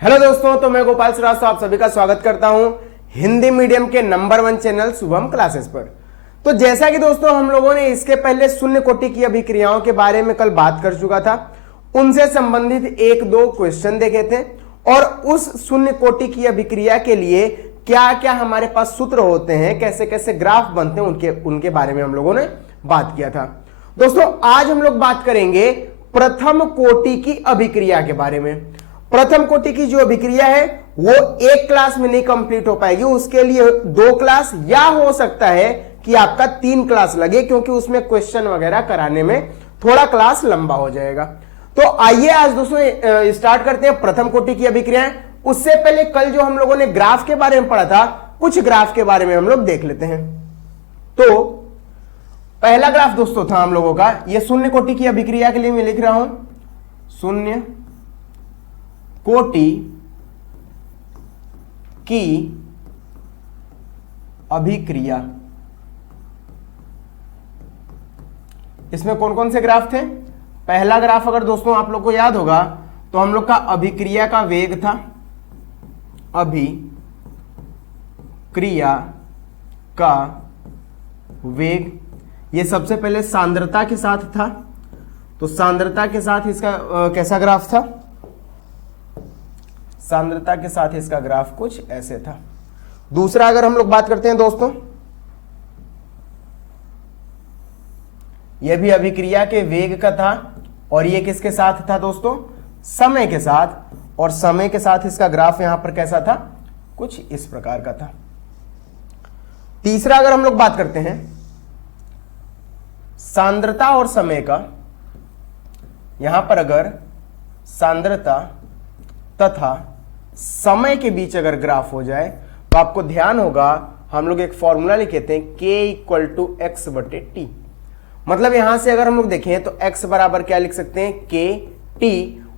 Hello दोस्तों, तो मैं गोपाल श्रीवास्तव आप सभी का स्वागत करता हूं हिंदी मीडियम के नंबर 1 चैनल शुभम क्लासेस पर। तो जैसा कि दोस्तों हम लोगों ने इसके पहले शून्य कोटि की अभिक्रियाओं के बारे में कल बात कर चुका था, उनसे संबंधित एक दो क्वेश्चन देखे थे और उस शून्य कोटि की अभिक्रिया के लिए क्या क्या हमारे पास सूत्र होते हैं, कैसे कैसे ग्राफ बनते हैं, उनके बारे में हम लोगों ने बात किया था। दोस्तों आज हम लोग बात करेंगे प्रथम कोटि की अभिक्रिया के बारे में। प्रथम कोटि की जो अभिक्रिया है वो एक क्लास में नहीं कंप्लीट हो पाएगी, उसके लिए 2 क्लास या हो सकता है कि आपका 3 क्लास लगे, क्योंकि उसमें क्वेश्चन वगैरह कराने में थोड़ा क्लास लंबा हो जाएगा। तो आइए आज दोस्तों स्टार्ट करते हैं प्रथम कोटि की अभिक्रियाएं। उससे पहले कल जो हम लोगों ने ग्राफ के बारे में पढ़ा था, कुछ ग्राफ के बारे में हम लोग देख लेते हैं। तो पहला ग्राफ दोस्तों था हम लोगों का, यह शून्य कोटि की अभिक्रिया के लिए मैं लिख रहा हूं शून्य कोटि की अभिक्रिया। इसमें कौन कौन से ग्राफ थे? पहला ग्राफ अगर दोस्तों आप लोग को याद होगा तो हम लोग का अभिक्रिया का वेग था, अभिक्रिया का वेग, ये सबसे पहले सांद्रता के साथ था। तो सांद्रता के साथ इसका कैसा ग्राफ था? सांद्रता के साथ इसका ग्राफ कुछ ऐसे था। दूसरा अगर हम लोग बात करते हैं दोस्तों, यह भी अभिक्रिया के वेग का था और यह किसके साथ था दोस्तों? समय के साथ। और समय के साथ इसका ग्राफ यहां पर कैसा था? कुछ इस प्रकार का था। तीसरा अगर हम लोग बात करते हैं सांद्रता और समय का, यहां पर अगर सांद्रता तथा समय के बीच अगर ग्राफ हो जाए तो आपको ध्यान होगा हम लोग एक फॉर्मूला लिखते हैं K = x/t। मतलब यहां से अगर हम लोग देखें तो x बराबर क्या लिख सकते हैं? KT।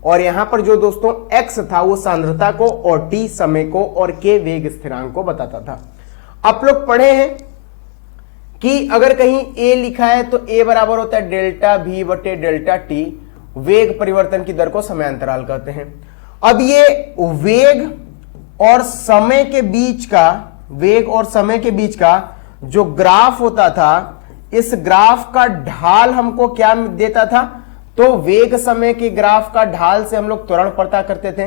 और यहां पर जो दोस्तों x था वो सांद्रता को और t समय को और k वेग स्थिरांक को बताता था। आप लोग पढ़े हैं कि अगर कहीं a लिखा है तो a बराबर होता है डेल्टा v/डेल्टा t, वेग परिवर्तन की दर को समयांतराल कहते हैं। अब ये वेग और समय के बीच का जो ग्राफ होता था, इस ग्राफ का ढाल हमको क्या देता था? तो वेग समय के ग्राफ का ढाल से हम लोग त्वरण पता करते थे।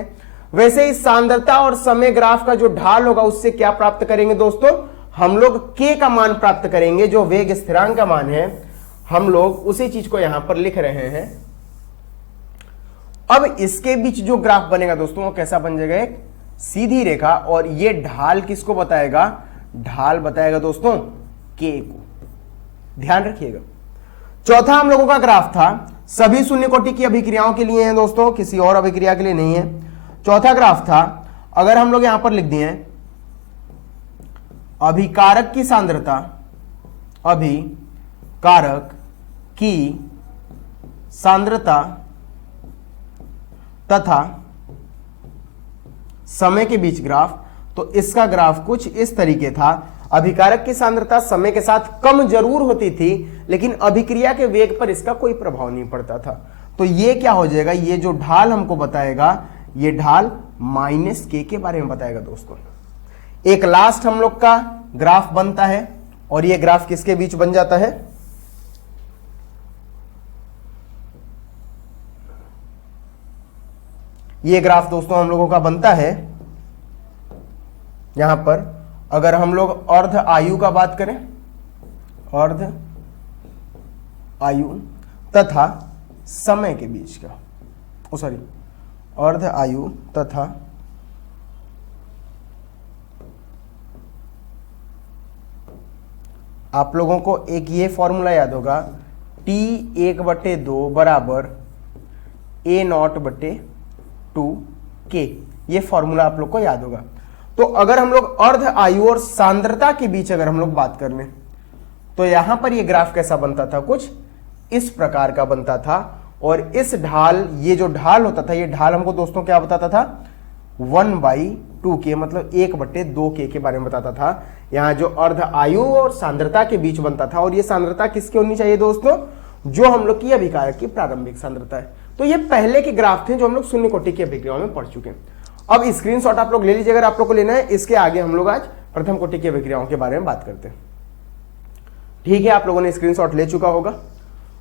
वैसे ही सांद्रता और समय ग्राफ का जो ढाल होगा उससे क्या प्राप्त करेंगे दोस्तों? हम लोग k का मान प्राप्त करेंगे, जो वेग स्थिरांक का मान है। हम लोग उसी चीज को यहां पर लिख रहे हैं। अब इसके बीच जो ग्राफ बनेगा दोस्तों वो कैसा बन जाएगा? एक सीधी रेखा। और ये ढाल किसको बताएगा? ढाल बताएगा दोस्तों k को। ध्यान रखिएगा। चौथा हम लोगों का ग्राफ था, सभी शून्य कोटि की अभिक्रियाओं के लिए है दोस्तों, किसी और अभिक्रिया के लिए नहीं है। चौथा ग्राफ था, अगर हम लोग यहां पर लिख दिए अभिकारक की सांद्रता, अभिकारक की सांद्रता तथा समय के बीच ग्राफ, तो इसका ग्राफ कुछ इस तरीके था। अभिकारक की सांद्रता समय के साथ कम जरूर होती थी, लेकिन अभिक्रिया के वेग पर इसका कोई प्रभाव नहीं पड़ता था। तो ये क्या हो जाएगा? ये जो ढाल हमको बताएगा, ये ढाल -k के बारे में बताएगा दोस्तों। एक लास्ट हम लोग का ग्राफ बनता है और ये ग्राफ किसके बीच बन जाता है? ये ग्राफ दोस्तों हम लोगों का बनता है, यहां पर अगर हम लोग अर्ध आयु का बात करें, अर्ध आयु तथा समय के बीच का, अर्ध आयु तथा आप लोगों को एक ये फॉर्मूला याद होगा, T1/2 बराबर A0/2k। ये फॉर्मूला आप लोग को याद होगा। तो अगर हम लोग अर्ध आयु और सांद्रता के बीच अगर हम लोग बात कर लें तो यहां पर ये ग्राफ कैसा बनता था? कुछ इस प्रकार का बनता था। और इस ढाल, ये जो ढाल होता था, ये ढाल हमको दोस्तों क्या बताता था? 1/2k, मतलब 1/2k के बारे में बताता था। यहां जो अर्ध आयु और सांद्रता के बीच बनता था, और ये सांद्रता किसकी होनी चाहिए दोस्तों? जो हम लोग की अभिकारक की प्रारंभिक सांद्रता है। तो ये पहले के ग्राफ थे जो हम लोग शून्य कोटि की अभिक्रियाओं में पढ़ चुके हैं। अब स्क्रीनशॉट आप लोग ले लीजिए अगर आप लोग को लेना है। इसके आगे हम लोग आज प्रथम कोटि की अभिक्रियाओं के बारे में बात करते हैं। ठीक है, आप लोगों ने स्क्रीनशॉट ले चुका होगा।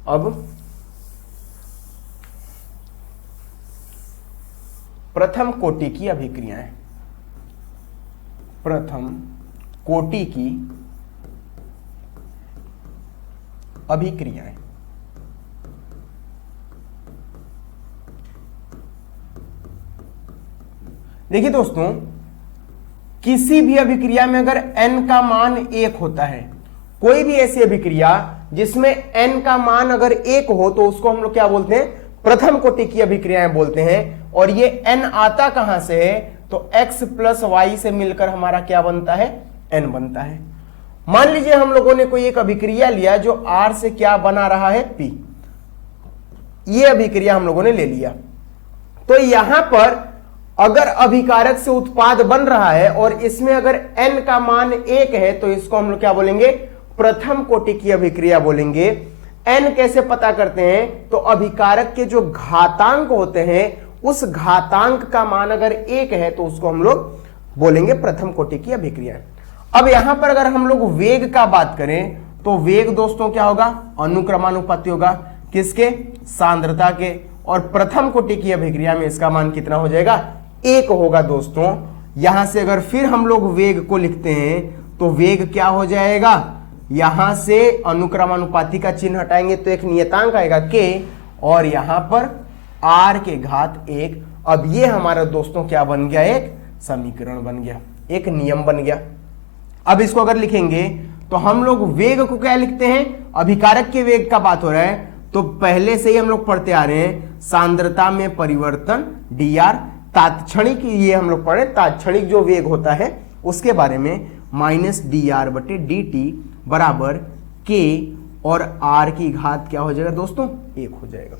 अब प्रथम कोटि की अभिक्रियाएं, प्रथम कोटि की अभिक्रियाएं। देखिए दोस्तों, किसी भी अभिक्रिया में अगर n का मान 1 होता है, कोई भी ऐसी अभिक्रिया जिसमें n का मान अगर 1 हो तो उसको हम लोग क्या बोलते हैं, प्रथम कोटि की अभिक्रियाएं बोलते हैं। और ये n आता कहां से है, तो x प्लस वाई से मिलकर हमारा क्या बनता है, n बनता है। मान लीजिए हम लोगों ने कोई एक अभिक्रिया लिया जो R से क्या बना रहा है, P। ये अभिक्रिया हम लोगों ने ले लिया, तो यहां पर अगर अभिकारक से उत्पाद बन रहा है और इसमें अगर n का मान 1 है तो इसको हम लोग क्या बोलेंगे, प्रथम कोटि की अभिक्रिया बोलेंगे। n कैसे पता करते हैं, तो अभिकारक के जो घातांक होते हैं उस घातांक का मान अगर 1 है तो उसको हम लोग बोलेंगे प्रथम कोटि की अभिक्रिया। अब यहां पर अगर हम लोग वेग का बात करें तो वेग दोस्तों क्या होगा, अनुक्रमानुपाती होगा, किसके, सांद्रता के। और प्रथम कोटि की अभिक्रिया में इसका मान कितना हो जाएगा, 1 होगा दोस्तों। यहां से अगर फिर हम लोग वेग को लिखते हैं तो वेग क्या हो जाएगा, यहां से अनुक्रमानुपाती का चिन्ह हटाएंगे तो एक नियतांक आएगा k, और यहां पर r के घात 1। अब ये हमारा दोस्तों क्या बन गया, एक समीकरण बन गया, एक नियम बन गया। अब इसको अगर लिखेंगे तो हम लोग वेग को क्या लिखते हैं, अभिकारक के वेग का बात हो रहा है तो पहले से ही हम लोग पढ़ते आ रहे हैं सांद्रता में परिवर्तन dr, तात्क्षणिक ये हम लोग पढ़े, तात्क्षणिक जो वेग होता है उसके बारे में, माइनस dr बटे dt बराबर k, और r की घात क्या हो जाएगा दोस्तों, 1 हो जाएगा।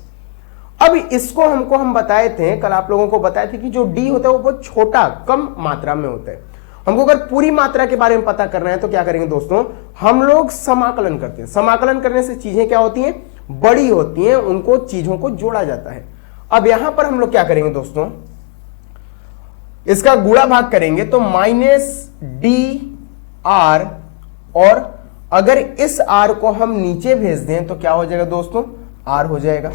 अब इसको हम बताए थे, कल आप लोगों को बताए थे कि जो d होता है वो बहुत छोटा, कम मात्रा में होता है। हमको अगर पूरी मात्रा के बारे में पता करना है तो क्या करेंगे दोस्तों, हम लोग समाकलन करते हैं। समाकलन करने से चीजें क्या होती हैं, बड़ी होती हैं, उनको चीजों को जोड़ा जाता है। अब यहां पर हम लोग क्या करेंगे दोस्तों, इसका गुणा भाग करेंगे तो माइनस dr, और अगर इस r को हम नीचे भेज दें तो क्या हो जाएगा दोस्तों, r हो जाएगा।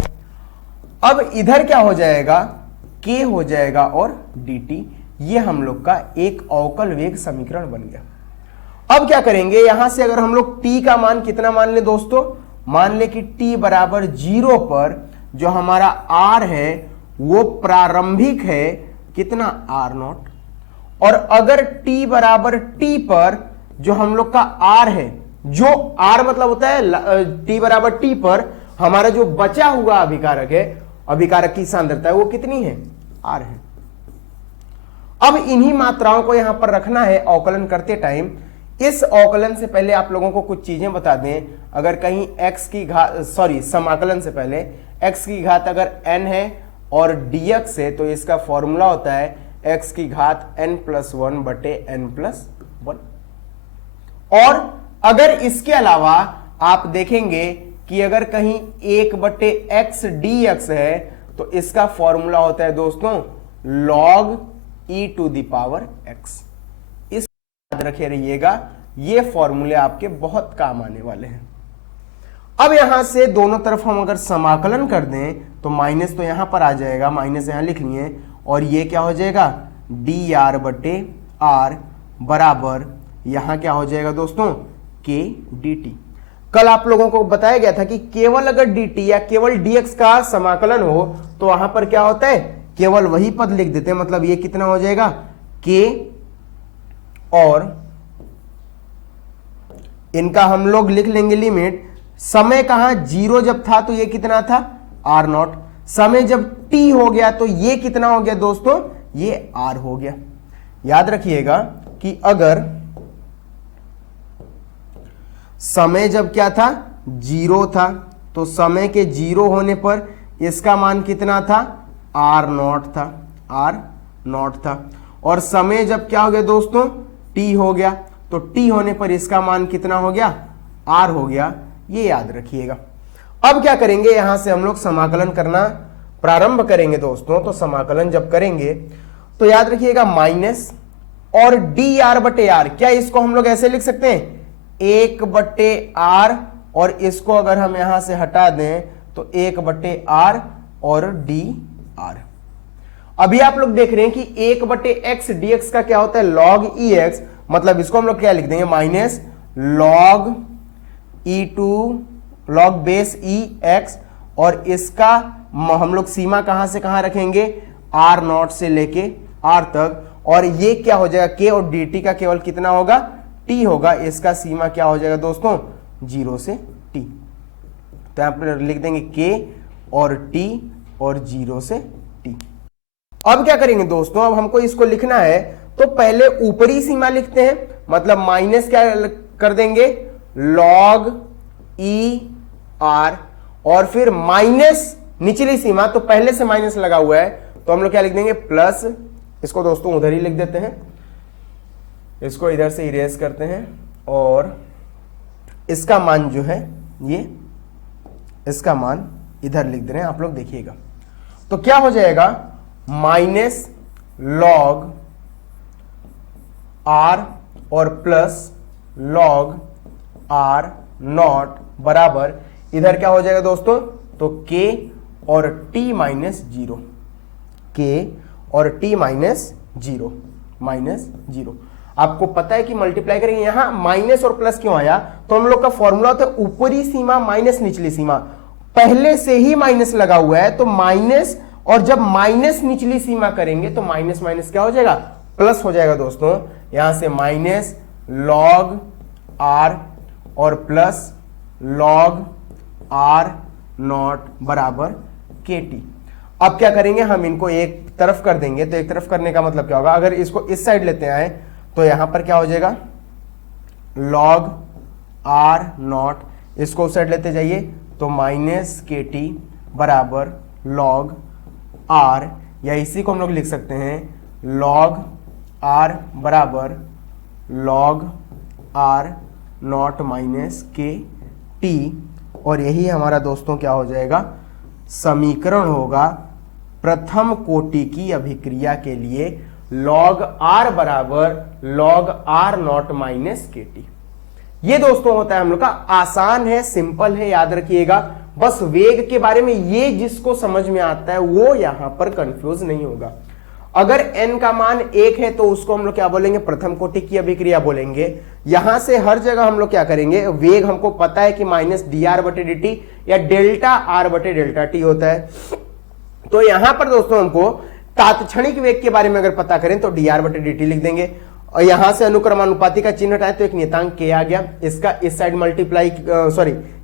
अब इधर क्या हो जाएगा, k हो जाएगा और dt। ये हम लोग का एक अवकल वेग समीकरण बन गया। अब क्या करेंगे, यहां से अगर हम लोग t का मान कितना मान ले दोस्तों, मान ले कि t बराबर 0 पर जो हमारा r है वो प्रारंभिक है कितना, r0। और अगर t बराबर t पर जो हम लोग का r है, जो r मतलब होता है t बराबर t पर हमारा जो बचा हुआ अभिकारक है, अभिकारक की सांद्रता है वो कितनी है, r है। अब इन्हीं मात्राओं को यहां पर रखना है अवकलन करते टाइम। इस अवकलन से पहले आप लोगों को कुछ चीजें बता दें, अगर कहीं x की घात, समाकलन से पहले x की घात अगर n है और dx है तो इसका फॉर्मूला होता है x की घात n+1 बटे n+1। और अगर इसके अलावा आप देखेंगे कि अगर कहीं 1 बटे x dx है तो इसका फॉर्मूला होता है दोस्तों log e to the power x। इस याद रखे रहिएगा, ये फॉर्मूले आपके बहुत काम आने वाले हैं। अब यहां से दोनों तरफ हम अगर समाकलन कर दें तो माइनस तो यहां पर आ जाएगा, माइनस यहां लिख लिए, और ये क्या हो जाएगा dr बटे r बराबर यहां क्या हो जाएगा दोस्तों k dt। कल आप लोगों को बताया गया था कि केवल अगर dt या केवल dx का समाकलन हो तो वहां पर क्या होता है, केवल वही पद लिख देते हैं, मतलब ये कितना हो जाएगा k, और इनका हम लोग लिख लेंगे लिमिट। समय कहां 0 जब था तो ये कितना था r0, समय जब t हो गया तो ये कितना हो गया दोस्तों, ये r हो गया। याद रखिएगा कि अगर समय जब क्या था 0 था तो समय के 0 होने पर इसका मान कितना था, r0 था, r0 था। और समय जब क्या हो गया दोस्तों, t हो गया तो t होने पर इसका मान कितना हो गया, r हो गया। ये याद रखिएगा। अब क्या करेंगे, यहां से हम लोग समाकलन करना प्रारंभ करेंगे दोस्तों। तो समाकलन जब करेंगे तो याद रखिएगा माइनस और डी आर बटे आर, क्या इसको हम लोग ऐसे लिख सकते हैं 1 बटे आर, और इसको अगर हम यहां से हटा दें तो 1 बटे आर और डी आर। अभी आप लोग देख रहे हैं कि 1 बटे एक्स डी एक्स का क्या होता है लॉग ई एक्स, मतलब इसको हम लोग क्या लिख देंगे minus log e to log base e x, और इसका हम लोग सीमा कहां से कहां रखेंगे आर नॉट से लेके आर तक, और ये क्या हो जाएगा के और डी टी का केवल कितना होगा टी होगा, इसका सीमा क्या हो जाएगा दोस्तों 0 से टी। तो यहां पर लिख देंगे के और टी और 0 से टी। अब क्या करेंगे दोस्तों, अब हमको इसको लिखना है तो पहले ऊपरी सीमा लिखते हैं, मतलब माइनस क्या कर देंगे लॉग ई आर, और फिर माइनस निचली सीमा, तो पहले से माइनस लगा हुआ है तो हम लोग क्या लिख देंगे प्लस, इसको दोस्तों उधर ही लिख देते हैं, इसको इधर से इरेज करते हैं, और इसका मान जो है ये इसका मान इधर लिख दे रहे हैं आप लोग देखिएगा। तो क्या हो जाएगा माइनस लॉग आर और प्लस लॉग आर नॉट बराबर, इधर क्या हो जाएगा दोस्तों तो के और टी माइनस 0, के और टी माइनस 0। आपको पता है कि मल्टीप्लाई करेंगे, यहां माइनस और प्लस क्यों आया, तो हम लोग का फॉर्मूला होता है ऊपरी सीमा माइनस निचली सीमा, पहले से ही माइनस लगा हुआ है तो माइनस, और जब माइनस निचली सीमा करेंगे तो माइनस माइनस क्या हो जाएगा प्लस हो जाएगा दोस्तों। यहां से माइनस लॉग आर और प्लस लॉग आर नॉट बराबर के टी। अब क्या करेंगे हम इनको एक तरफ कर देंगे, तो एक तरफ करने का मतलब क्या होगा, अगर इसको इस साइड लेते आए तो यहां पर क्या हो जाएगा लॉग आर नॉट, इसको उस साइड लेते जाइए तो माइनस के टी बराबर लॉग आर, या इसी को हम लोग लिख सकते हैं लॉग आर बराबर लॉग आर नॉट माइनस के टी, और यही हमारा दोस्तों क्या हो जाएगा समीकरण होगा प्रथम कोटि की अभिक्रिया के लिए लॉग आर बराबर लॉग आर नॉट माइनस के टी। ये दोस्तों होता है हम लोग का, आसान है, सिंपल है, याद रखिएगा। बस वेग के बारे में ये जिसको समझ में आता है वो यहां पर कंफ्यूज नहीं होगा। अगर n का मान 1 है तो उसको हम लोग क्या बोलेंगे प्रथम कोटि की अभिक्रिया बोलेंगे। यहां से हर जगह हम लोग क्या करेंगे, वेग हमको पता है कि माइनस डी आर बटे डी टी या डेल्टा आर बटे डेल्टा टी होता है, तो यहां पर दोस्तों हमको तात्क्षणिक वेग के बारे में अगर पता करें तो डी आर बटे डी टी लिख देंगे, और यहां से अनुक्रमानुपाती का चिन्ह हटाए तो एक नियतांक के आ गया, इसका इस साइड मल्टीप्लाई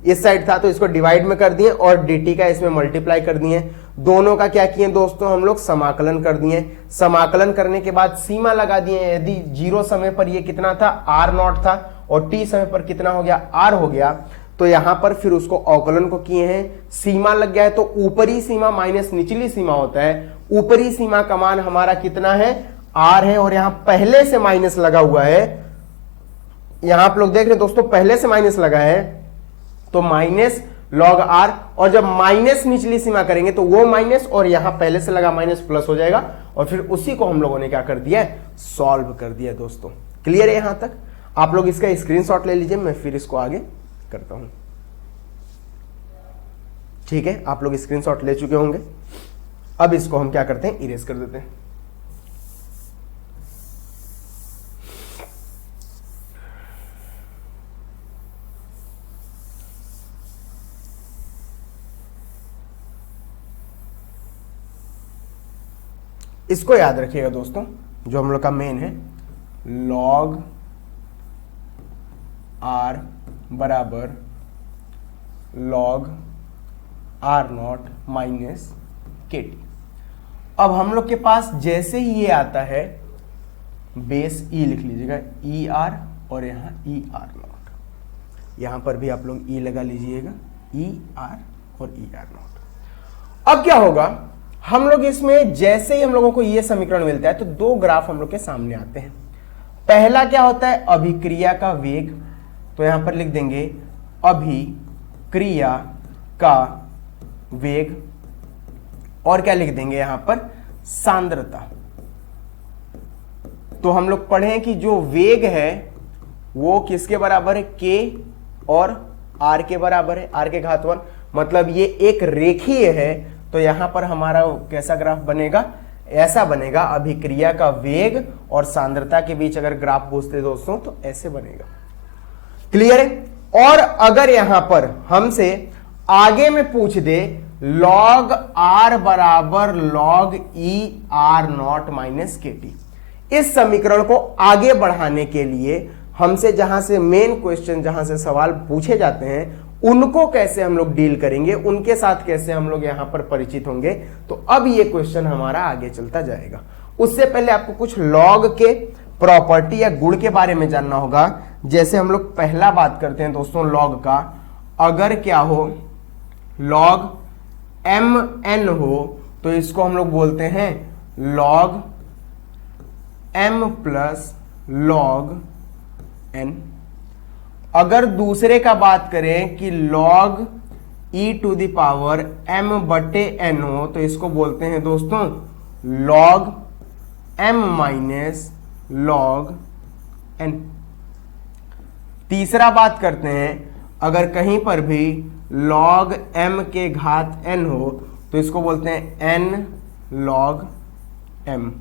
इस साइड था तो इसको डिवाइड में कर दिए, और dt का इसमें मल्टीप्लाई कर दिए, दोनों का क्या किए दोस्तों हम लोग समाकलन कर दिए। समाकलन करने के बाद सीमा लगा दिए, यदि 0 समय पर ये कितना था r नॉट था और t समय पर कितना हो गया r हो गया, तो यहां पर फिर उसको अवकलन को किए हैं, सीमा लग गया है तो ऊपरी सीमा माइनस निचली सीमा होता है, ऊपरी सीमा का मान हमारा कितना है r है, और यहां पहले से माइनस लगा हुआ है, यहां आप लोग देख रहे हैं दोस्तों पहले से माइनस लगा है तो माइनस लॉग आर, और जब माइनस निचली सीमा करेंगे तो वो माइनस और यहां पहले से लगा माइनस प्लस हो जाएगा, और फिर उसी को हम लोगों ने क्या कर दिया सॉल्व कर दिया। दोस्तों क्लियर है यहां तक? आप लोग इसका स्क्रीनशॉट ले लीजिए, मैं फिर इसको आगे करता हूं। ठीक है, आप लोग स्क्रीनशॉट ले चुके होंगे। अब इसको हम क्या करते हैं इरेज कर देते हैं। इसको याद रखिएगा दोस्तों, जो हम लोग का मेन है लॉग आर बराबर लॉग आर नॉट माइनस के टी। अब हम लोग के पास जैसे ही ये आता है बेस ई लिख लीजिएगा, ई आर और यहां ई आर नॉट, यहां पर भी आप लोग ई लगा लीजिएगा, ई आर और ई आर नॉट। अब क्या होगा, हम लोग इसमें जैसे ही हम लोगों को ये समीकरण मिलता है तो दो ग्राफ हम लोग के सामने आते हैं। पहला क्या होता है अभिक्रिया का वेग, तो यहां पर लिख देंगे अभिक्रिया का वेग, और क्या लिख देंगे यहां पर सांद्रता। तो हम लोग पढ़े हैं कि जो वेग है वो किसके बराबर है, के और आर के बराबर है, आर के घात 1। मतलब ये एक रेखीय है, तो यहां पर हमारा कैसा ग्राफ बनेगा, ऐसा बनेगा। अभिक्रिया का वेग और सांद्रता के बीच अगर ग्राफ पूछते दोस्तों तो ऐसे बनेगा। क्लियर है। और अगर यहां पर हमसे आगे में पूछ दे log r बराबर log e r not minus के टी, इस समीकरण को आगे बढ़ाने के लिए हमसे जहां से मेन क्वेश्चन, जहां से सवाल पूछे जाते हैं, उनको कैसे हम लोग डील करेंगे, उनके साथ कैसे हम लोग यहां पर परिचित होंगे, तो अब ये क्वेश्चन हमारा आगे चलता जाएगा। उससे पहले आपको कुछ लॉग के प्रॉपर्टी या गुण के बारे में जानना होगा। जैसे हम लोग पहला बात करते हैं दोस्तों लॉग का, अगर क्या हो लॉग mn हो तो इसको हम लोग बोलते हैं log m plus log n। अगर दूसरे का बात करें कि log e to the power m बटे n हो तो इसको बोलते हैं दोस्तों log m minus log n। तीसरा बात करते हैं, अगर कहीं पर भी log m के घात n हो तो इसको बोलते हैं n log m।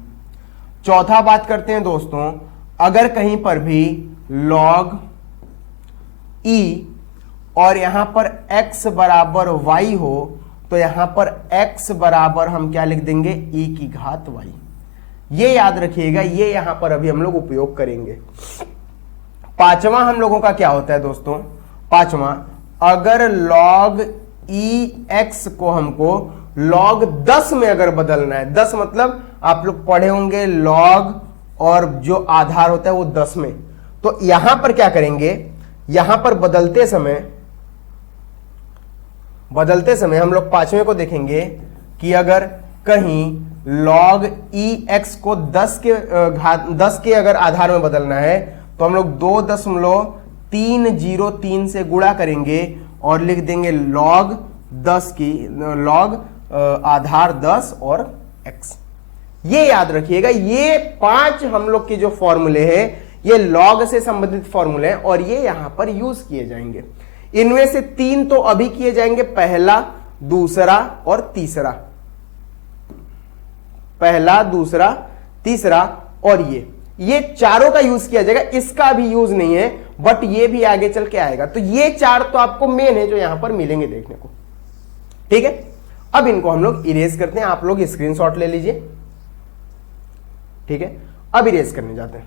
चौथा बात करते हैं दोस्तों, अगर कहीं पर भी log e और यहां पर x बराबर y हो तो यहां पर x बराबर हम क्या लिख देंगे, e की घात y। ये याद रखिएगा, ये यहां पर अभी हम लोग उपयोग करेंगे। पांचवा हम लोगों का क्या होता है दोस्तों, पांचवा, अगर log ex को हमको log 10 में अगर बदलना है, 10 मतलब आप लोग पढ़े होंगे log और जो आधार होता है वो 10 में, तो यहां पर क्या करेंगे, यहां पर बदलते समय हम लोग पांचवें को देखेंगे कि अगर कहीं log ex को 10 के अगर आधार में बदलना है तो हम लोग 2.303 से गुणा करेंगे और लिख देंगे log 10 की log आधार 10 और x। ये याद रखिएगा, ये 5 हम लोग के जो फॉर्मूले हैं ये log से संबंधित फॉर्मूले हैं और ये यहां पर यूज किए जाएंगे। इनमें से 3 तो अभी किए जाएंगे, पहला, दूसरा और तीसरा। पहला, दूसरा, तीसरा और ये चारों का यूज किया जाएगा। इसका भी यूज नहीं है बट ये भी आगे चल के आएगा। तो ये 4 तो आपको मेन है जो यहां पर मिलेंगे देखने को। ठीक है, अब इनको हम लोग इरेज करते हैं। आप लोग स्क्रीनशॉट ले लीजिए। ठीक है, अब इरेज करने जाते हैं।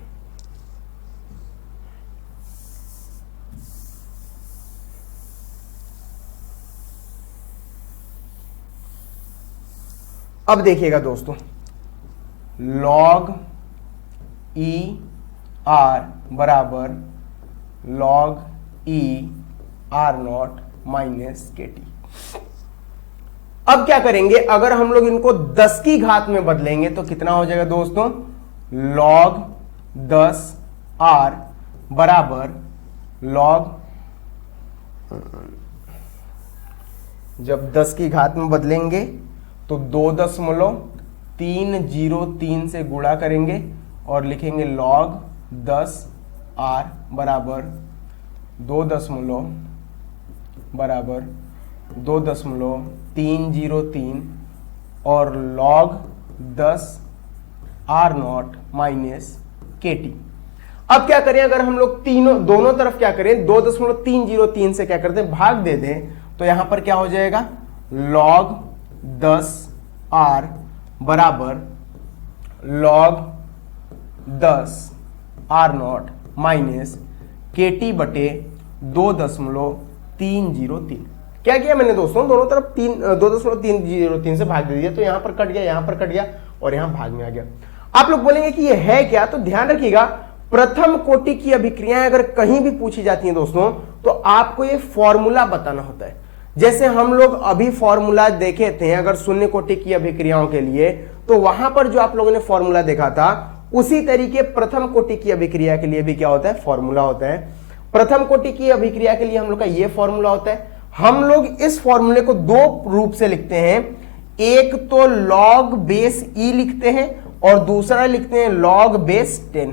अब देखिएगा दोस्तों, log e r बराबर log e r not minus के टी। अब क्या करेंगे, अगर हम लोग इनको 10 की घात में बदलेंगे तो कितना हो जाएगा दोस्तों, log 10 r बराबर log, जब 10 की घात में बदलेंगे तो 2.303 से गुणा करेंगे और लिखेंगे log 10 r बराबर 2.303 और log 10 r नॉट माइनस के टी। अब क्या करें, अगर हम लोग दोनों तरफ क्या करें, 2.303 से क्या करते हैं, भाग दे दें तो यहां पर क्या हो जाएगा, log 10 r बराबर log 10 r नॉट माइनस के टी बटे 2.303। क्या किया मैंने दोस्तों, दोनों तरफ 2.303 से भाग दे दिया, तो यहां पर कट गया, यहां पर कट गया और यहां भाग में आ गया। आप लोग बोलेंगे कि ये है क्या, तो ध्यान रखिएगा, प्रथम कोटि की अभिक्रियाएं अगर कहीं भी पूछी जाती हैं दोस्तों तो आपको ये फॉर्मूला बताना होता है। जैसे हम लोग अभी फॉर्मूला देखे थे अगर शून्य कोटि की अभिक्रियाओं के लिए, तो वहां पर जो आप लोगों ने फॉर्मूला देखा था उसी तरीके प्रथम कोटि की अभिक्रिया के लिए भी क्या होता है, फॉर्मूला होता है। प्रथम कोटि की अभिक्रिया के लिए हम लोग का ये फॉर्मूला होता है। हम लोग इस फॉर्मूले को 2 रूप से लिखते हैं, एक तो log बेस e लिखते हैं और दूसरा लिखते हैं log बेस 10।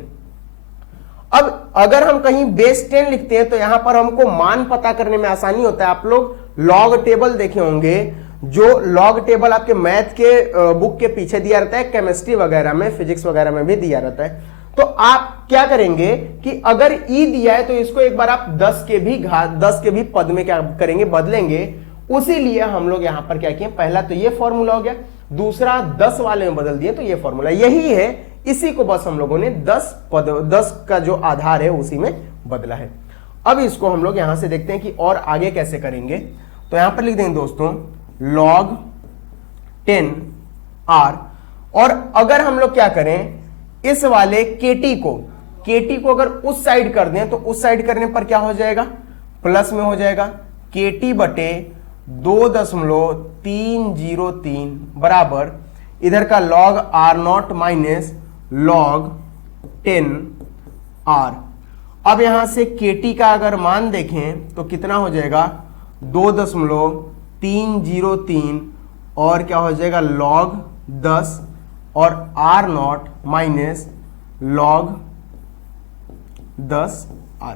अब अगर हम कहीं बेस 10 लिखते हैं तो यहां पर हमको मान पता करने में आसानी होता है। आप लोग लॉग टेबल देखे होंगे, जो लॉग टेबल आपके मैथ के बुक के पीछे दिया रहता है, केमिस्ट्री वगैरह में, फिजिक्स वगैरह में भी दिया रहता है। तो आप क्या करेंगे कि अगर ई दिया है तो इसको एक बार आप 10 के भी पद में क्या करेंगे, बदलेंगे। उसी लिए हम लोग यहां पर क्या किए, पहला तो ये फॉर्मूला हो गया, दूसरा 10 वाले में बदल दिए तो ये फॉर्मूला यही है। इसी को बस हम लोगों ने 10 का जो आधार है उसी में बदला है। अब इसको हम लोग यहां से देखते हैं कि और आगे कैसे करेंगे। तो यहां पर लिख देंगे दोस्तों log 10 r, और अगर हम लोग क्या करें, इस वाले kt को अगर उस साइड कर दें तो उस साइड करने पर क्या हो जाएगा, प्लस में हो जाएगा kt बटे 2.303 बराबर इधर का log r0 minus log 10 r। अब यहां से kt का अगर मान देखें तो कितना हो जाएगा, 2.303 और क्या हो जाएगा log 10 और r0 माइनस log 10 r।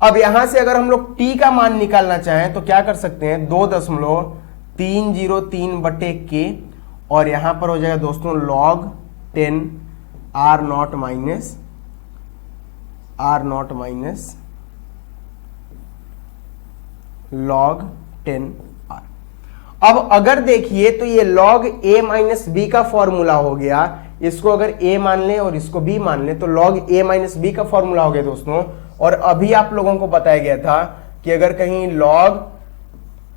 अब यहां से अगर हम लोग t का मान निकालना चाहें तो क्या कर सकते हैं, 2.303 बटे k, और यहां पर हो जाएगा दोस्तों log 10 r0 minus log 10 r। अब अगर देखिए तो ये log a माइनस b का फॉर्मूला हो गया, इसको अगर a मान लें और इसको b मान लें तो log a माइनस b का फॉर्मूला हो गया दोस्तों। और अभी आप लोगों को बताया गया था कि अगर कहीं log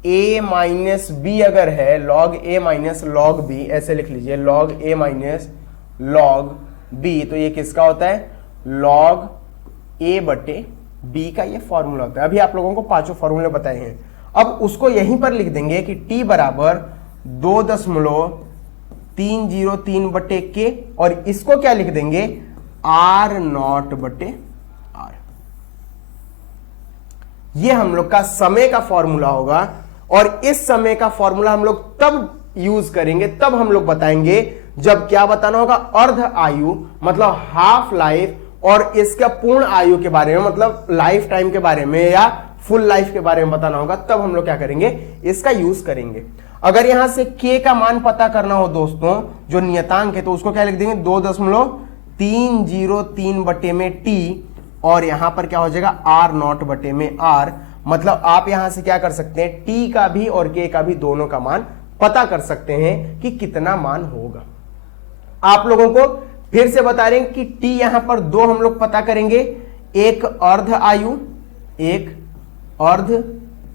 a माइनस b अगर है, log a minus log b, ऐसे लिख लीजिए log a minus log b, तो ये किसका होता है, log a बटे b का ये फॉर्मूला होता है। अभी आप लोगों को पांचों फॉर्मूले बताए हैं। अब उसको यहीं पर लिख देंगे कि t बराबर 2.303 बटे k, और इसको क्या लिख देंगे, r0 बटे r। ये हम लोग का समय का फॉर्मूला होगा, और इस समय का फॉर्मूला हम लोग तब यूज करेंगे, तब हम लोग बताएंगे जब क्या बताना होगा, अर्ध आयु मतलब हाफ लाइफ, और इसका पूर्ण आयु के बारे में मतलब लाइफ टाइम के बारे में या फुल लाइफ के बारे में बताना होगा, तब हम लोग क्या करेंगे, इसका यूज करेंगे। अगर यहां से k का मान पता करना हो दोस्तों, जो नियतांक है, तो उसको क्या लिख देंगे, 2.303 बटे में t, और यहां पर क्या हो जाएगा r0 बटे में r। मतलब आप यहां से क्या कर सकते हैं, t का भी और k का भी दोनों का मान पता कर सकते हैं कि कितना मान होगा। आप लोगों को फिर से बता रहे हैं कि t यहां पर दो हम लोग पता करेंगे, एक अर्ध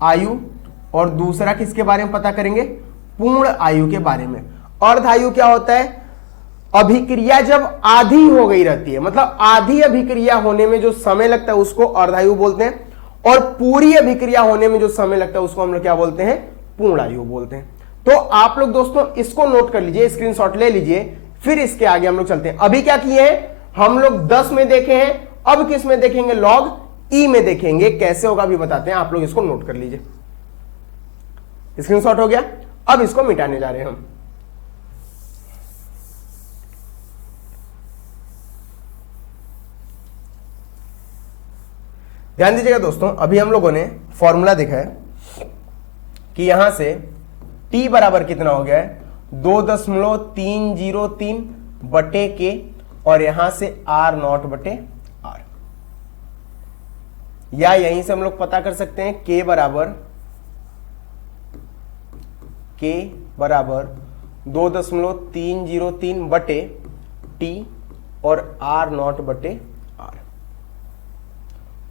आयु और दूसरा किसके बारे में पता करेंगे, पूर्ण आयु के बारे में। अर्ध आयु क्या होता है, अभिक्रिया जब आधी हो गई रहती है, मतलब आधी अभिक्रिया होने में जो समय लगता है उसको अर्ध आयु बोलते हैं, और पूरी अभिक्रिया होने में जो समय लगता है उसको हम लोग क्या बोलते हैं, पूर्ण आयु बोलते हैं। तो आप लोग दोस्तों इसको नोट कर लीजिए, स्क्रीनशॉट ले लीजिए, फिर इसके आगे हम लोग चलते हैं। अभी क्या किए हैं हम लोग, 10 में देखे हैं, अब किस में देखेंगे, log e में देखेंगे। कैसे होगा अभी बताते हैं, आप लोग इसको नोट कर लीजिए। स्क्रीनशॉट हो गया, अब इसको मिटाने जा रहे हैं हम। ध्यान दीजिएगा दोस्तों, अभी हम लोगों ने फॉर्मूला देखा है कि यहां से t बराबर कितना हो गया है, 2.303 बटे के, और यहां से r0 बटे r, या यहीं से हम लोग पता कर सकते हैं k बराबर 2.303 बटे t और r0 बटे r।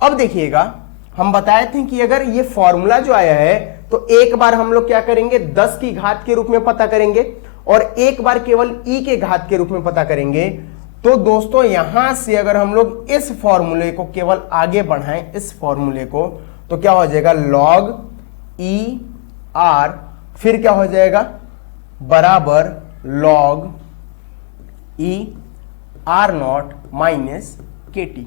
अब देखिएगा, हम बताए थे कि अगर ये फॉर्मूला जो आया है तो एक बार हम लोग क्या करेंगे, 10 की घात के रूप में पता करेंगे, और एक बार केवल e के घात के रूप में पता करेंगे। तो दोस्तों यहां से अगर हम लोग इस फॉर्मूले को केवल आगे बढ़ाएं, इस फॉर्मूले को, तो क्या हो जाएगा, log e r, फिर क्या हो जाएगा, बराबर log e r0 minus kt।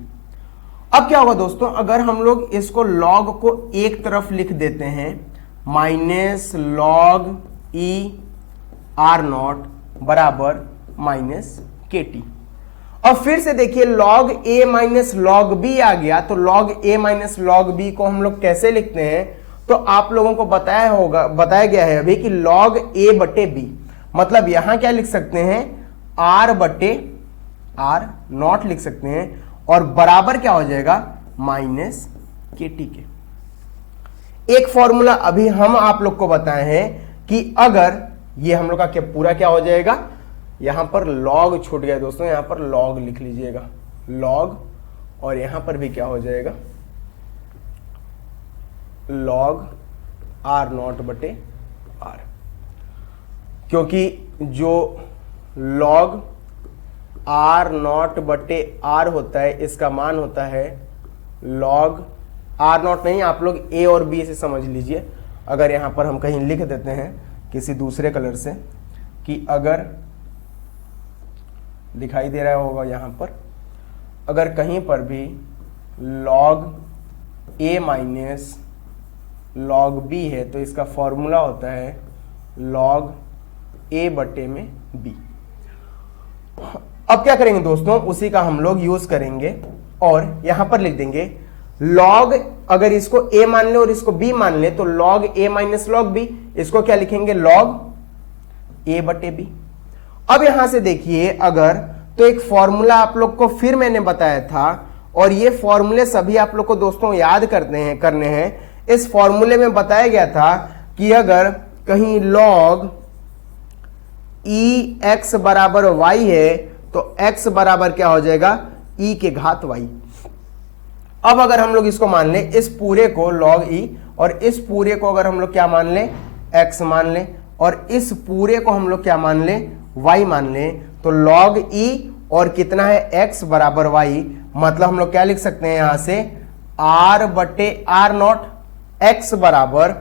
अब क्या होगा दोस्तों, अगर हम लोग इसको log को एक तरफ लिख देते हैं, माइनस log e r0 बराबर माइनस के टी। और फिर से देखिए log a minus log B आ गया, तो log a minus log B को हम लोग कैसे लिखते हैं, तो आप लोगों को बताया गया है अभी कि log a बटे बी, मतलब यहां क्या लिख सकते हैं, r बटे आर नॉट लिख सकते हैं, और बराबर क्या हो जाएगा, माइनस के टी के। एक फॉर्मूला अभी हम आप लोग को बताए हैं कि अगर ये हम लोग का क्या पूरा क्या हो जाएगा, यहां पर लॉग छूट गया दोस्तों, यहां पर लॉग लिख लीजिएगा, लॉग, और यहां पर भी क्या हो जाएगा, लॉग आर नॉट बटे आर, क्योंकि जो लॉग आर नॉट बटे आर होता है इसका मान होता है लॉग आर नॉट, नहीं आप लोग ए और बी से समझ लीजिए। अगर यहां पर हम कहीं लिख देते हैं किसी दूसरे कलर से कि अगर दिखाई दे रहा होगा यहां पर, अगर कहीं पर भी लॉग ए माइनस लॉग बी है तो इसका फॉर्मूला होता है लॉग ए बटे में बी। अब क्या करेंगे दोस्तों, उसी का हम लोग यूज करेंगे और यहां पर लिख देंगे लॉग, अगर इसको a मान ले और इसको b मान ले तो log a minus log b, इसको क्या लिखेंगे, log a बटे b। अब यहां से देखिए अगर, तो एक फॉर्मूला आप लोग को फिर मैंने बताया था, और ये फॉर्मूले सभी आप लोग को दोस्तों याद करने हैं। इस फॉर्मूले में बताया गया था कि अगर कहीं log e x बराबर y है तो x बराबर क्या हो जाएगा, e के घात y। अब अगर हम लोग इसको मान लें, इस पूरे को log e, और इस पूरे को अगर हम लोग क्या मान लें, x मान लें, और इस पूरे को हम लोग क्या मान लें, y मान लें, तो log e और कितना है x बराबर y, मतलब हम लोग क्या लिख सकते हैं यहां से r बटे आर नॉट, x बराबर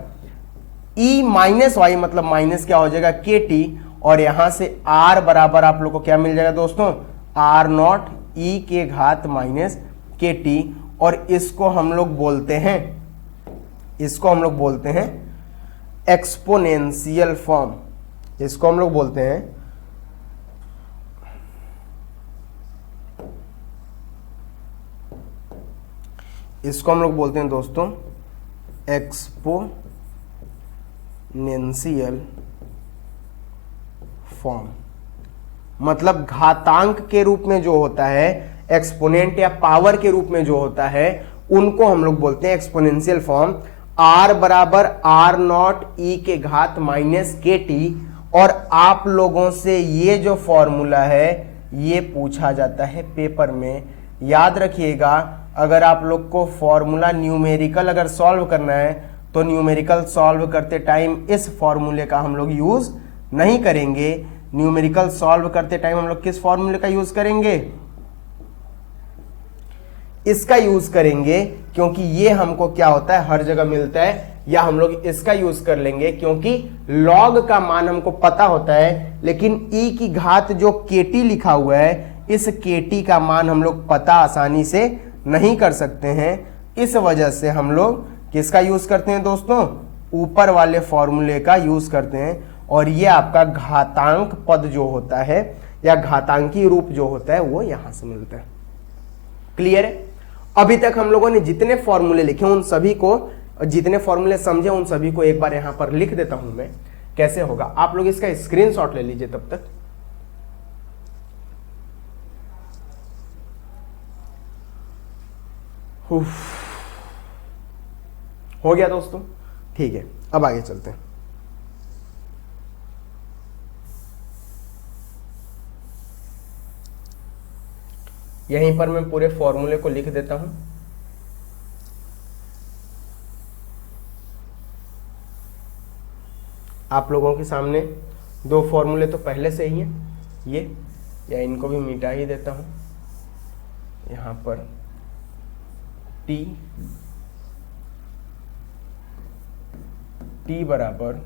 e माइनस वाई, मतलब माइनस क्या हो जाएगा के टी, और यहां से r बराबर आप लोग को क्या मिल जाएगा दोस्तों, आर नॉट e के घात माइनस के टी। और इसको हम लोग बोलते हैं, इसको हम लोग बोलते हैं एक्सपोनेंशियल फॉर्म, इसको हम लोग बोलते हैं दोस्तों एक्सपोनेंशियल फॉर्म, मतलब घातांक के रूप में जो होता है, एक्सपोनेंट या पावर के रूप में जो होता है, उनको हम लोग बोलते हैं एक्सपोनेंशियल फॉर्म। r बराबर आर नॉट ई के घात माइनस के टी, और आप लोगों से ये जो फॉर्मूला है ये पूछा जाता है पेपर में, याद रखिएगा। अगर आप लोग को फॉर्मूला न्यूमेरिकल अगर सॉल्व करना है तो न्यूमेरिकल सॉल्व करते टाइम इस फॉर्मूले का हम लोग यूज नहीं करेंगे। न्यूमेरिकल सॉल्व करते टाइम हम लोग किस फॉर्मूले का यूज करेंगे, इसका यूज करेंगे, क्योंकि ये हमको क्या होता है हर जगह मिलता है, या हम लोग इसका यूज कर लेंगे क्योंकि log का मान हमको पता होता है, लेकिन e की घात जो kt लिखा हुआ है, इस kt का मान हम लोग पता आसानी से नहीं कर सकते हैं। इस वजह से हम लोग किसका यूज करते हैं दोस्तों, ऊपर वाले फॉर्मूले का यूज करते हैं, और ये आपका घातांक पद जो होता है या घातांकी रूप जो होता है वो यहां से मिलता है। क्लियर है? अभी तक हम लोगों ने जितने फॉर्मूले लिखे उन सभी को, जितने फॉर्मूले समझे उन सभी को एक बार यहां पर लिख देता हूं मैं, कैसे होगा आप लोग इसका स्क्रीनशॉट ले लीजिए तब तक। हो गया दोस्तों, ठीक है, अब आगे चलते हैं। यहीं पर मैं पूरे फॉर्मूले को लिख देता हूं। आप लोगों के सामने दो फॉर्मूले तो पहले से ही हैं, ये या इनको भी मिटा ही देता हूं। यहां पर t बराबर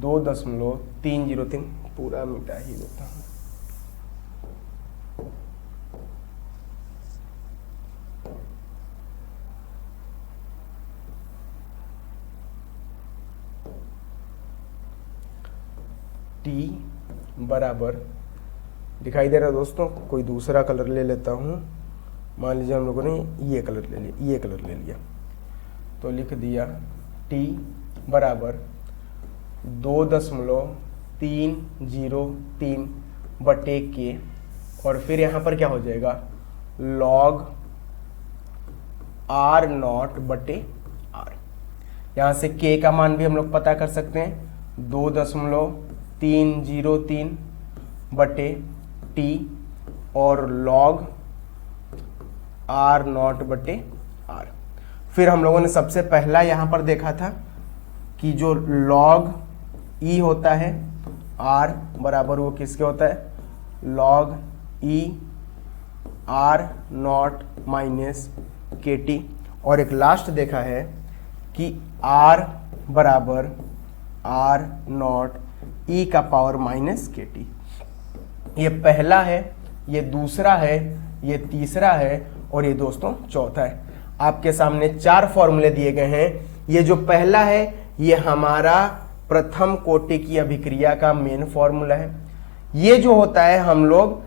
2.303 पूरा मिटा ही देता हूं। t बराबर दिखाई दे रहा है दोस्तों? कोई दूसरा कलर ले लेता हूँ। मान लीजिए हम लोगों ने ये कलर ले लिया, ये कलर ले लिया, तो लिख दिया t बराबर 2.303 बटे के, और फिर यहाँ पर क्या हो जाएगा log r नॉट बटे r। यहाँ से k का मान भी हम लोग पता कर सकते हैं, 2.303 बटे t और log r नॉट बटे r। फिर हम लोगों ने सबसे पहला यहाँ पर देखा था कि जो log e होता है r बराबर वो किसके होता है, log e r not minus के टी। और एक लास्ट देखा है कि r बराबर r नॉट e का पावर माइनस के टी। ये पहला है, ये दूसरा है, ये तीसरा है और ये दोस्तों चौथा है। आपके सामने 4 फॉर्मूले दिए गए हैं। ये जो पहला है ये हमारा प्रथम कोटि की अभिक्रिया का मेन फॉर्मूला है। ये जो होता है हम लोग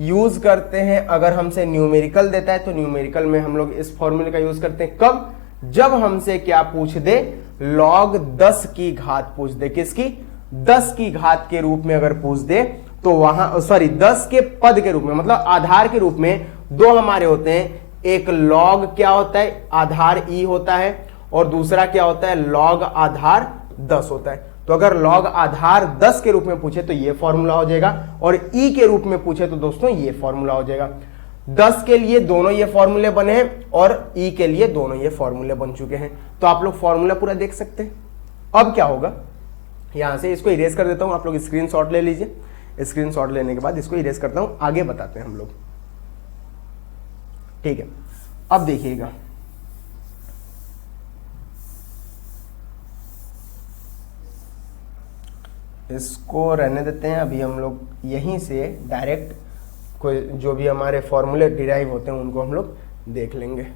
यूज करते हैं, अगर हमसे न्यूमेरिकल देता है तो न्यूमेरिकल में हम लोग इस फॉर्मूले का यूज करते हैं। कब? जब हमसे क्या पूछ दे, log 10 की घात पूछ दे। किसकी? 10 की घात के रूप में अगर पूछ दे तो वहां 10 के पद के रूप में, मतलब आधार के रूप में दो हमारे होते हैं। एक log क्या होता है, आधार e होता है, और दूसरा क्या होता है, log आधार 10 होता है। तो अगर log आधार 10 के रूप में पूछे तो ये फॉर्मूला हो जाएगा, और e के रूप में पूछे तो दोस्तों ये फॉर्मूला हो जाएगा। 10 के लिए दोनों ये फॉर्मूले बने हैं और e के लिए दोनों ये फॉर्मूले बन चुके हैं। तो आप लोग फॉर्मूला पूरा देख सकते हैं। अब क्या होगा, यहां से इसको इरेज कर देता हूं, आप लोग स्क्रीनशॉट ले लीजिए। स्क्रीनशॉट लेने के बाद इसको इरेज करता हूं, आगे बताते हैं हम लोग। ठीक है, अब देखिएगा, इसको रहने देते हैं। अभी हम लोग यहीं से डायरेक्ट कोई जो भी हमारे फॉर्मूले डिराइव होते हैं उनको हम लोग देख लेंगे।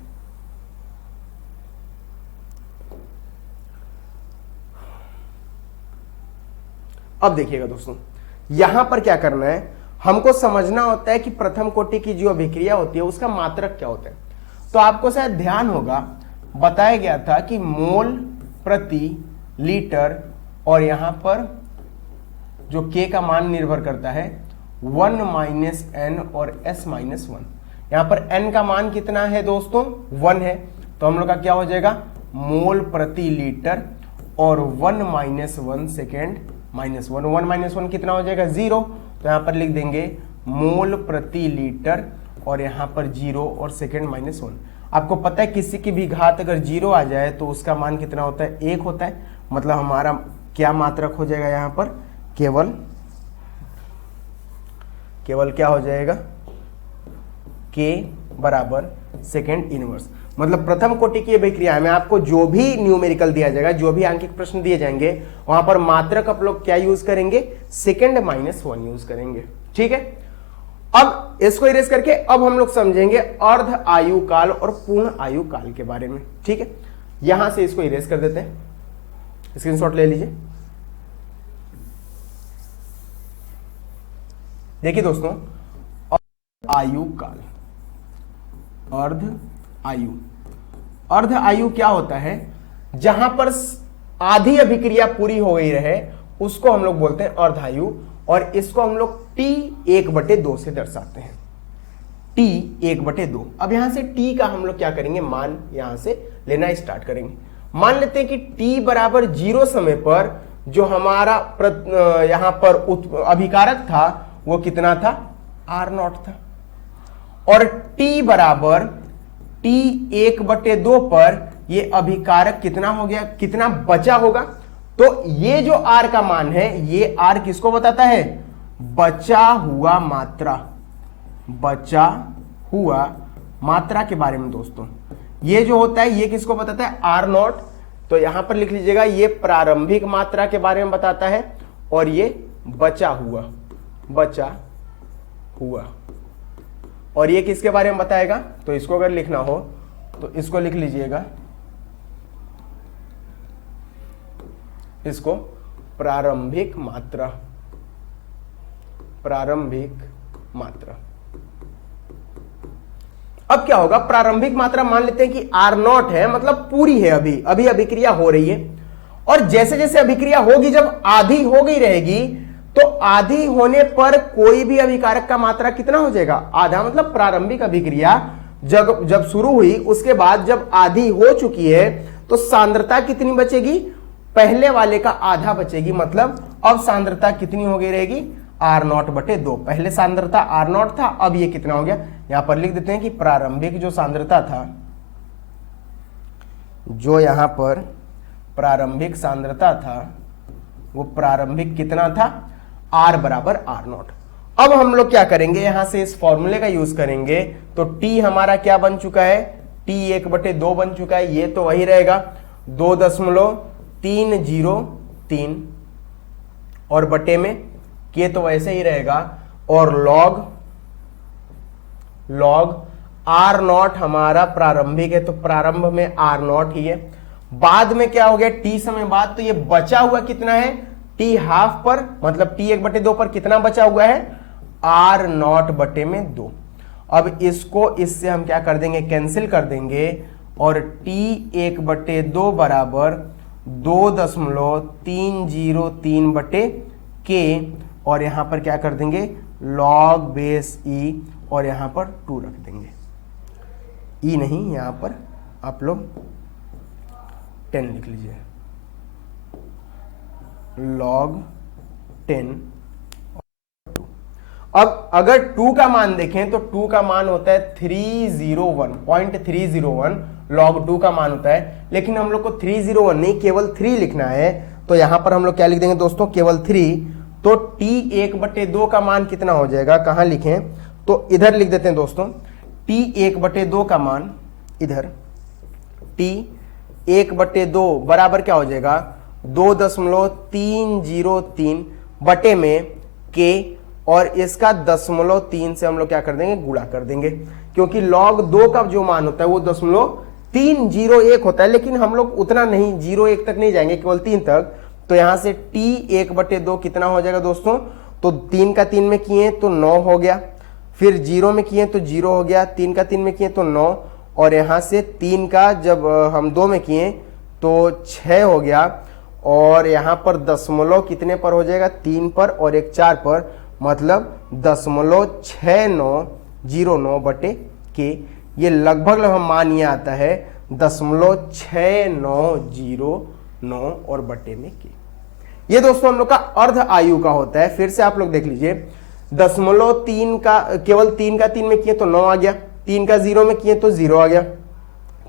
अब देखिएगा दोस्तों, यहां पर क्या करना है, हमको समझना होता है कि प्रथम कोटि की जो अभिक्रिया होती है उसका मात्रक क्या होता है। तो आपको शायद ध्यान होगा, बताया गया था कि मोल प्रति लीटर, और यहां पर जो k का मान निर्भर करता है 1 माइनस n और s माइनस 1। यहां पर n का मान कितना है दोस्तों, 1 है, तो हम लोग का क्या हो जाएगा, मोल प्रति लीटर, और 1 माइनस 1 सेकेंड माइनस 1। 1 माइनस 1 कितना हो जाएगा, 0। तो यहां पर लिख देंगे मोल प्रति लीटर, और यहां पर 0 और सेकेंड माइनस 1। आपको पता है किसी की भी घात अगर 0 आ जाए तो उसका मान कितना होता है, 1 होता है। मतलब हमारा क्या मात्रक हो जाएगा, यहां पर केवल क्या हो जाएगा, k बराबर सेकेंड इनवर्स। मतलब प्रथम कोटि की अभिक्रिया में आपको जो भी न्यूमेरिकल दिया जाएगा, जो भी आंकिक प्रश्न दिए जाएंगे, वहां पर मात्रक आप लोग क्या यूज करेंगे, सेकेंड माइनस 1 यूज करेंगे। ठीक है, अब इसको इरेज करके अब हम लोग समझेंगे अर्ध आयु काल और पूर्ण आयु काल के बारे में। ठीक है, यहां से इसको इरेज कर देते हैं, स्क्रीनशॉट ले लीजिए। देखिए दोस्तों, आयु काल, अर्ध आयु क्या होता है, जहां पर आधी अभिक्रिया पूरी हो गई रहे उसको हम लोग बोलते हैं अर्ध आयु, और इसको हम लोग t1/2 से दर्शाते हैं, t1/2। अब यहां से t का हम लोग क्या करेंगे, मान यहां से लेना स्टार्ट करेंगे। मान लेते हैं कि t बराबर 0 समय पर जो हमारा यहां पर अभिकारक था वो कितना था, r0 था, और t बराबर t1/2 पर ये अभिकारक कितना हो गया, कितना बचा होगा। तो ये जो r का मान है, ये r किसको बताता है, बचा हुआ मात्रा, बचा हुआ मात्रा के बारे में दोस्तों। ये जो होता है ये किसको बताता है, r0। तो यहां पर लिख लीजिएगा, ये प्रारंभिक मात्रा के बारे में बताता है, और ये बचा हुआ, और ये किसके बारे में बताएगा। तो इसको अगर लिखना हो तो इसको लिख लीजिएगा, इसको प्रारंभिक प्रारंभिक मात्रा। अब क्या होगा, प्रारंभिक मात्रा मान लेते हैं कि R0 है, मतलब पूरी है, अभी अभी अभिक्रिया हो रही है। और जैसे जैसे अभिक्रिया होगी, जब आधी हो गई रहेगी, तो आधी होने पर कोई भी अभिकारक का मात्रा कितना हो जाएगा, आधा। मतलब प्रारंभिक अभिक्रिया जब शुरू हुई, उसके बाद जब आधी हो चुकी है, तो सांद्रता कितनी बचेगी, पहले वाले का आधा बचेगी। मतलब अब सांद्रता कितनी हो गई रहेगी, R0/2। पहले सांद्रता R0 था, अब ये कितना हो गया, यहां पर लिख देते हैं कि प्रारंभिक जो सांद्रता था, जो यहां पर प्रारंभिक सांद्रता था, वो प्रारंभिक कितना था, R बराबर R0। अब हम लोग क्या करेंगे, यहां से इस फॉर्मूले का यूज करेंगे, तो T हमारा क्या बन चुका है, T 1/2 बन चुका है, ये तो वही रहेगा 2.303, और बटे में के तो वैसे ही रहेगा, और लॉग R0 हमारा प्रारंभिक है, तो प्रारंभ में R0 ही है। बाद में क्या हो गया, T समय बाद, तो ये बचा हुआ कितना है, T हाफ पर, मतलब T 1/2 पर कितना बचा हुआ है, R0/2। अब इसको इससे हम क्या कर देंगे, कैंसिल कर देंगे, और T 1/2 बराबर 2.303/K, और यहां पर क्या कर देंगे, लॉग बेस E, और यहां पर 2 रख देंगे, E नहीं, यहां पर आप लोग 10 लिख लीजिए, लॉग 10। अब अगर 2 का मान देखें, तो 2 का मान होता है 301.301, लॉग 2 का मान होता है, लेकिन हम लोग को 301 नहीं, केवल 3 लिखना है। तो यहां पर हम लोग क्या लिख देंगे दोस्तों, केवल 3। तो T 1/2 का मान कितना हो जाएगा, कहां लिखें, तो इधर लिख देते हैं दोस्तों, T 1/2 का मान इधर, T 1/2 बराबर क्या हो जाएगा, 2.303 बटे में K, और इसका 0.3 से हम लोग क्या कर देंगे, गुणा कर देंगे, क्योंकि log 2 का जो मान होता है वो 0.301 होता है, लेकिन हम लोग उतना नहीं, 0.1 तक नहीं जाएंगे, केवल 3 तक। तो यहां से T 1/2 कितना हो जाएगा दोस्तों, तो 3 का 3 में किए तो 9 हो गया, फिर 0 में किए तो 0 हो गया, 3 का 3 में किए तो 9, और यहां से 3 का जब हम 2 में किए तो 6 हो गया, और यहां पर दशमलव कितने पर हो जाएगा, 3 पर, और एक 4 पर, मतलब 0.6909/K। ये लगभग मान ये आता है 0.6909, और बटे में K। ये दोस्तों हम लोग का अर्ध आयु का होता है। फिर से आप लोग देख लीजिए, 0.3 का, केवल 3 का 3 में किए तो 9 आ गया, 3 का 0 में किए तो 0 आ गया,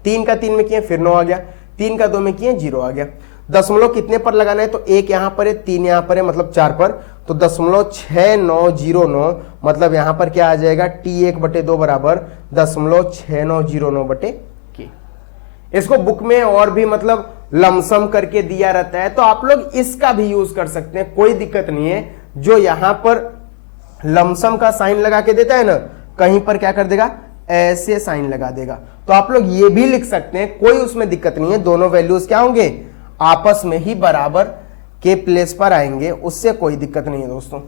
3 का 3 में किए फिर 9 आ गया, 3 का 2 में किए 0 आ गया। दशमलव कितने पर लगाना है, तो 1 यहां पर है, 3 यहां पर है, मतलब 4 पर, तो 0.6909, मतलब यहां पर क्या आ जाएगा, T 1/2 बराबर 0.6909/K। इसको बुक में और भी मतलब लमसम करके दिया रहता है, तो आप लोग इसका भी यूज कर सकते हैं, कोई दिक्कत नहीं है। जो यहां पर लमसम का साइन लगा के देता है ना, कहीं पर क्या कर देगा, ऐसे साइन लगा देगा। तो आप लोग ये भी लिख सकते हैं, कोई उसमें दिक्कत नहीं है, दोनों वैल्यूज क्या होंगे, आपस में ही बराबर के प्लेस पर आएंगे, उससे कोई दिक्कत नहीं है दोस्तों।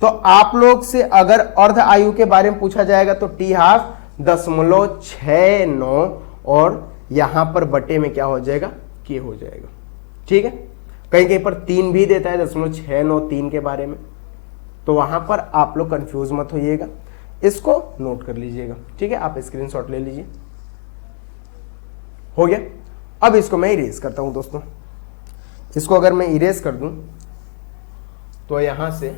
तो आप लोग से अगर अर्ध आयु के बारे में पूछा जाएगा तो T हाफ 0.69, और यहां पर बटे में क्या हो जाएगा, K हो जाएगा। ठीक है, कहीं कहीं पर 3 भी देता है 0.693 के बारे में, तो वहां पर आप लोग कंफ्यूज मत होइएगा, इसको नोट कर लीजिएगा। ठीक है, आप स्क्रीनशॉट ले लीजिए। हो गया। अब इसको मैं इरेज करता हूं दोस्तों। इसको अगर मैं इरेज कर दूं तो यहां से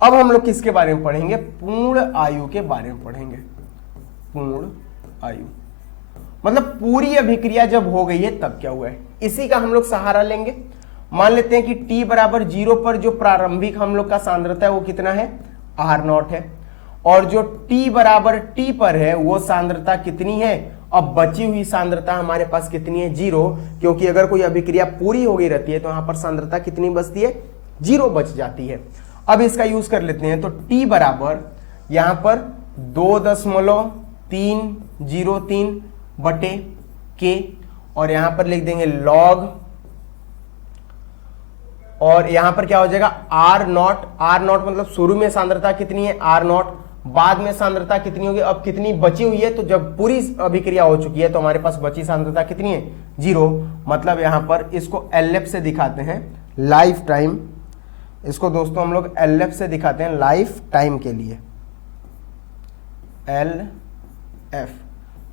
अब हम लोग किसके बारे में पढ़ेंगे, पूर्ण आयु के बारे में पढ़ेंगे। पूर्ण आयु मतलब पूरी अभिक्रिया जब हो गई है तब क्या हुआ है, इसी का हम लोग सहारा लेंगे। मान लेते हैं कि T बराबर 0 पर जो प्रारंभिक हम लोग का सांद्रता है वो कितना है, R0 है, और जो T बराबर T पर है वो सांद्रता कितनी है, अब बची हुई सांद्रता हमारे पास कितनी है, 0, क्योंकि अगर कोई अभिक्रिया पूरी हो गई रहती है तो यहां पर सांद्रता कितनी बचती है, 0 बच जाती है। अब इसका यूज कर लेते हैं, तो T बराबर यहां पर 2.303/K, और यहां पर लिख देंगे लॉग, और यहां पर क्या हो जाएगा आर नॉट। आर नॉट मतलब शुरू में सांद्रता कितनी है आर नॉट, बाद में सांद्रता कितनी होगी, अब कितनी बची हुई है, तो जब पूरी अभिक्रिया हो चुकी है तो हमारे पास बची सांद्रता कितनी है 0। मतलब यहां पर इसको LF से दिखाते हैं लाइफ टाइम, इसको दोस्तों हम लोग LF से दिखाते हैं लाइफ टाइम के लिए, LF।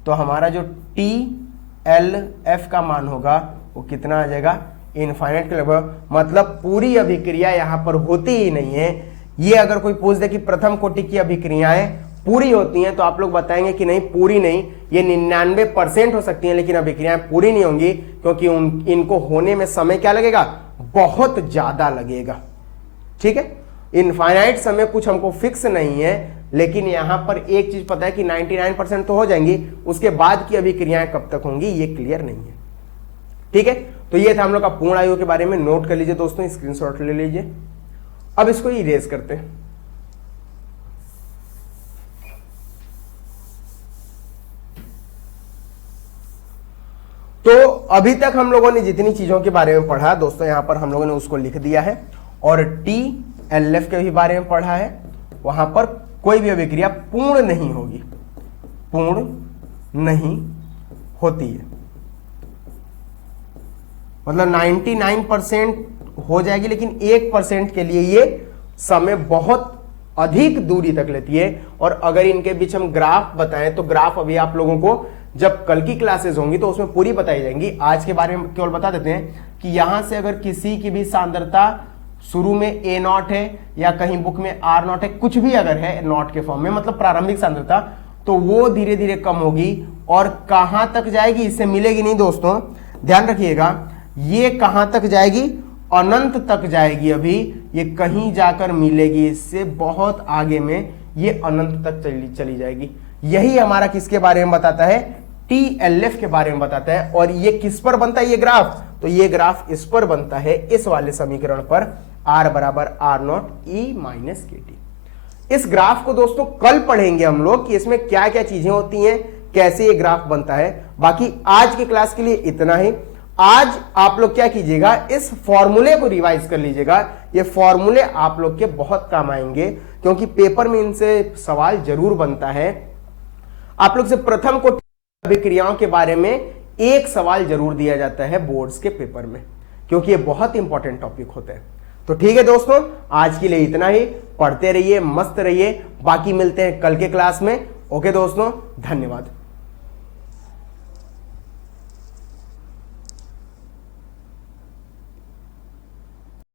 तो हमारा जो TLF का मान होगा वो कितना आ जाएगा इनफाइनाइट के लगभग। मतलब पूरी अभिक्रिया यहां पर होती ही नहीं है। ये अगर कोई पूछ दे कि प्रथम कोटि की अभिक्रियाएं पूरी होती हैं तो आप लोग बताएंगे कि नहीं पूरी नहीं, ये 99% हो सकती हैं लेकिन अभिक्रियाएं पूरी नहीं होंगी, क्योंकि इनको होने में समय क्या लगेगा बहुत ज्यादा लगेगा। ठीक है, इनफाइनाइट समय कुछ हमको फिक्स नहीं है, लेकिन यहां पर एक चीज पता है कि 99% तो हो जाएंगी, उसके बाद की अभिक्रियाएं कब तक होंगी ये क्लियर नहीं है। ठीक है, तो ये था हम लोग का पूर्ण आयु के बारे में। नोट कर लीजिए दोस्तों, स्क्रीनशॉट ले लीजिए। अब इसको इरेज करते हैं। तो अभी तक हम लोगों ने जितनी चीजों के बारे में पढ़ा दोस्तों, यहां पर हम लोगों ने उसको लिख दिया है, और TLF के भी बारे में पढ़ा है। वहां पर कोई भी अभिक्रिया पूर्ण नहीं होगी, पूर्ण नहीं होती है, मतलब 99% हो जाएगी, लेकिन 1% के लिए ये समय बहुत अधिक दूरी तक लेती है। और अगर इनके बीच हम ग्राफ बताएं तो ग्राफ अभी आप लोगों को जब कल की क्लासेस होंगी तो उसमें पूरी बताई जाएंगी। आज के बारे में केवल बता देते हैं कि यहां से अगर किसी की भी सांद्रता शुरू में A0 है या कहीं बुक में R0 है, कुछ भी अगर है नॉट के फॉर्म में, मतलब प्रारंभिक सांद्रता, तो वो धीरे धीरे कम होगी और कहां तक जाएगी, इससे मिलेगी नहीं दोस्तों, ध्यान रखिएगा। ये कहां तक जाएगी, अनंत तक जाएगी। अभी ये कहीं जाकर मिलेगी, इससे बहुत आगे में ये अनंत तक चली जाएगी। यही हमारा किसके बारे में बताता है, TLF के बारे में बताता है। और ये किस पर बनता है ये ग्राफ, तो ये ग्राफ इस पर बनता है, इस वाले समीकरण पर, R बराबर R0 E माइनस KT। इस ग्राफ को दोस्तों कल पढ़ेंगे हम लोग कि इसमें क्या क्या चीजें होती हैं, कैसे ये ग्राफ बनता है। बाकी आज की क्लास के लिए इतना ही। आज आप लोग क्या कीजिएगा, इस फॉर्मूले को रिवाइज कर लीजिएगा। ये फॉर्मूले आप लोग के बहुत काम आएंगे, क्योंकि पेपर में इनसे सवाल जरूर बनता है। आप लोग से प्रथम कोटि अभिक्रियाओं के बारे में एक सवाल जरूर दिया जाता है बोर्ड्स के पेपर में, क्योंकि ये बहुत इंपॉर्टेंट टॉपिक होते हैं। तो ठीक है दोस्तों, आज के लिए इतना ही। पढ़ते रहिए, मस्त रहिए। बाकी मिलते हैं कल के क्लास में। ओके दोस्तों, धन्यवाद।